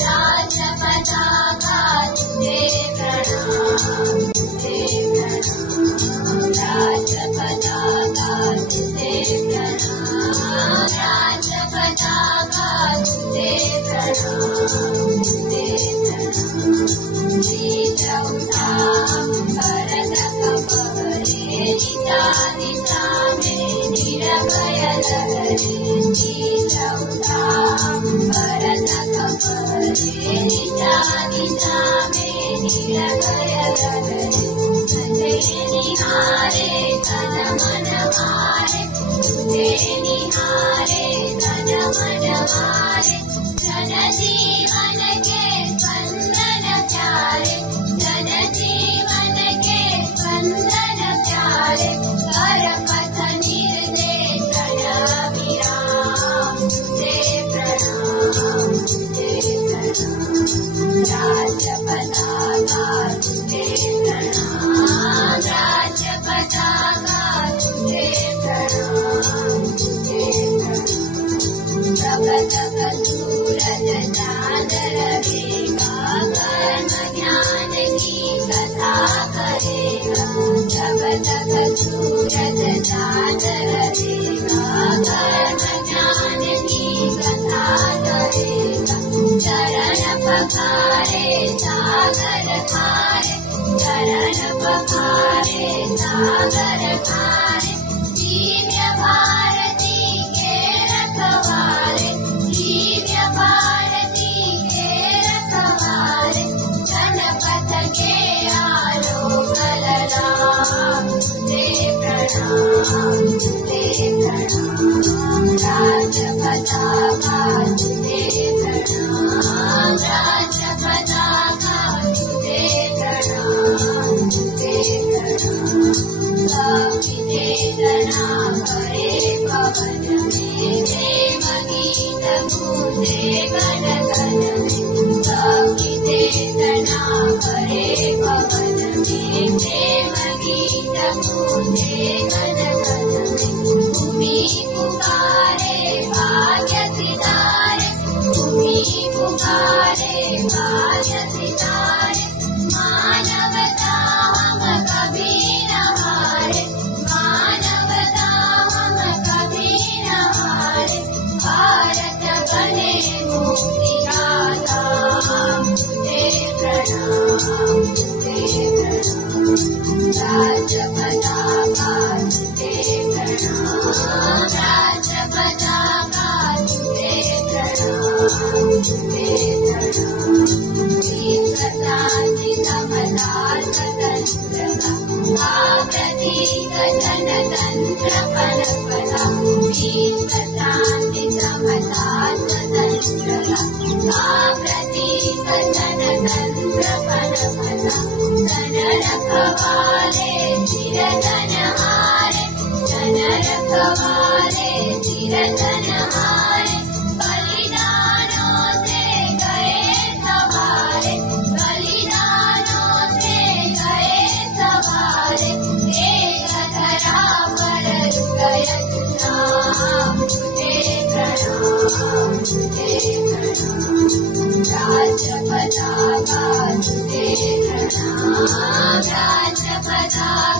राजपताका तुझे प्रणाम, तुझे प्रणाम। राजपताका तुझे प्रणाम, राजपताका तुझे प्रणाम, तुझे प्रणाम। श्रीचौथां भरतकपहरे निता निता में निरभय लहरे। श्रीचौथां भरतकपहरे निता निता में निरभय लहरे। तुझे निहारे तन मन मारे, तुझे निहारे तन मन मारे। जन जीवन के स्पंदन प्यारे, जन जीवन के स्पंदन प्यारे। कर पथ निर्देशन अभिराम, तुझे प्रणाम, तुझे प्रणाम। राजपताका तुझे प्रणाम, राजपताका तुझे प्रणाम, तुझे प्रणाम। तब तक सूरज चाँद रहेगा, कर्म ज्ञान की कथा करेगा। जब तक सूरज चाँद रहेगा, कर्म ज्ञान की कथा करेगा। चरण पखारे सागर खारे, चरण पखारे सागर खारे। दिव्य भारती के रखवारे, दिव्य भारती के रखवारे। जनपथ के आलोक ललाम, तुझे प्रणाम, तुझे प्रणाम। राजपताका तुझे प्रणाम, राजपताका तुझे प्रणाम, तुझे प्रणाम। सविचेतना भरे पवन में, प्रेम गीत गूंजे गण गण में। सविचेतना भरे पवन में, प्रेम गीत गूंजे गण गण में। भूमि पुकारे भाग्य सितारे, भूमि पुकारे भाग्य सितारे। मानवता हम कभी न हारे, मानवता हम कभी न हारे। भारत बने मुक्ति का धाम, तुझे प्रणाम, तुझे प्रणाम। राजपताका तुझे प्रणाम, राजपताका तुझे प्रणाम, तुझे प्रणाम। शांति समता स्वतंत्रता का प्रतीक जनतंत्र पनपता। शांति समता स्वतंत्रता का प्रतीक जनतंत्र पनपता। जन रखवाले चिरधनहारे, जन रखवाले चिरधनहारे। बलिदानों से गए सवारे, बलिदानों से गए सवारे। एक धरा पर रुकय नाम, तुझे प्रणाम, तुझे प्रणाम। राजपताका तुझे प्रणाम, राजपताका